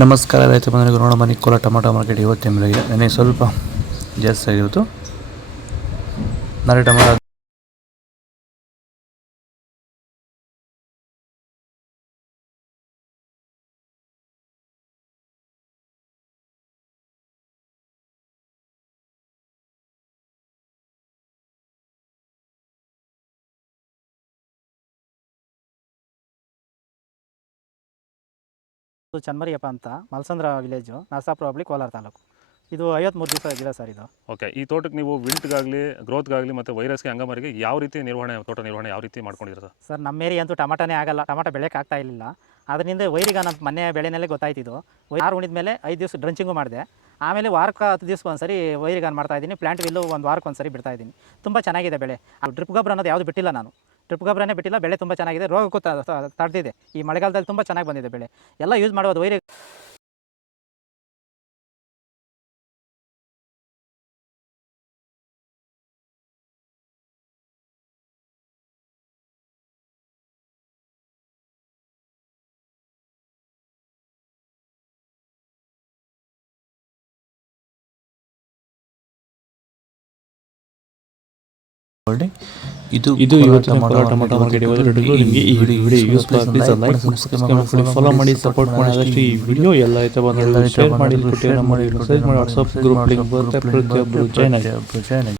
ನಮಸ್ಕಾರ ರೈತ ಬಂಧುಗಳಿಗೆ. ನೋಡೋಣ ನಿಕ್ಕೋಲ ಟೊಮಾಟೊ ಮಾರ್ಕೆಟ್ ಇವತ್ತಿನ ಬೆಲೆಗೆ ನನಗೆ ಸ್ವಲ್ಪ ಜಾಸ್ತಿ ಆಗಿತ್ತು. ನಾಳೆ ಟೊಮಾಟೊ ಚನ್ಮರಿಯಪ್ಪ ಅಂತ ಮಲ್ಸಂದ್ರ ವಿಲೇಜು, ನರಸಾಪುರ ಹೋಬಳಿ, ಕೋಲಾರ ತಾಲೂಕು. ಇದು 53 ದಿವಸ ಗಿಡ ಸರ್ ಇದು. ಓಕೆ. ಈ ತೋಟಕ್ಕೆ ನೀವು ವಿಲ್ಟ್ಗಾಗಲಿ ಗ್ರೋತ್ಗಾಗಲಿ ಮತ್ತು ವೈರಸ್ಗೆ ಅಂಗಮಾರಿಗೆ ಯಾವ ರೀತಿ ತೋಟ ನಿರ್ವಹಣೆ ಯಾವ ರೀತಿ ಮಾಡ್ಕೊಂಡಿದ್ದೀರಾ ಸರ್? ಸರ್ ನಮ್ಮ ಏರಿಯಾ ಅಂತೂ ಟಮಾಟನೇ ಆಗಲ್ಲ, ಟಮಾಟ ಬೆಳೆಯೋಕೆ ಆಗ್ತಾ ಇರಲಿಲ್ಲ. ಅದರಿಂದ ವೈರಿಗ ನಮ್ಮ ಮನೆ ಬೆಳೆನಲ್ಲೇ ಗೊತ್ತಾಯ್ತಿದ್ದು. ಯಾರು ಉಣಿದ ಮೇಲೆ 5 ದಿವಸ ಡ್ರಂಚಿಂಗು ಮಾಡಿದೆ. ಆಮೇಲೆ ವಾರಕ್ಕೆ 10 ದಿವಸಕ್ಕೆ ಒಂದ್ಸರಿ ವೈರಿಗಾನ್ ಮಾಡ್ತಾಯಿದ್ದೀನಿ. ಪ್ಲಾಂಟ್ ವಿಲ್ಲು ಒಂದು ವಾರಕ್ಕೆ ಒಂದ್ಸರಿ ಬಿಡ್ತಾಯಿದ್ದೀನಿ. ತುಂಬ ಚೆನ್ನಾಗಿದೆ ಬೆಳೆ. ಡ್ರಿಪ್ ಗೊಬ್ಬರ ಅನ್ನೋದು ಯಾವುದು ಬಿಟ್ಟಿಲ್ಲ ನಾನು. ಡ್ರಿಪ್ ಗೊಬ್ಬರನೇ ಬಿಟ್ಟಿಲ್ಲ. ಬೆಳೆ ತುಂಬ ಚೆನ್ನಾಗಿದೆ. ರೋಗಕ್ಕೂ ತಡೆದಿದೆ. ಈ ಮಳೆಗಾಲದಲ್ಲಿ ತುಂಬ ಚೆನ್ನಾಗಿ ಬಂದಿದೆ ಬೆಳೆ. ಎಲ್ಲ ಯೂಸ್ ಮಾಡೋದು ವೈರಿ. ಇದು ಇವತ್ತಿನ ಟೊಮಾಟೊ ಮಾರ್ಕೆಟ್ ನಿಮಗೆ ಈ ವಿಡಿಯೋ ಯೂಸ್ ಲೈಕ್ ಫಾಲೋ ಮಾಡಿ, ಸಪೋರ್ಟ್ ಮಾಡಿ. ಆದಷ್ಟು ಈ ವಿಡಿಯೋ ಎಲ್ಲ ಶೇರ್ ಮಾಡಿ, ವಾಟ್ಸಪ್ ಗ್ರೂಪ್ ಲಿಂಕ್ ಬರುತ್ತೆ. ಪ್ರತಿಯೊಬ್ಬರು ಜಾಯ್ನ್ ಆಗಿ.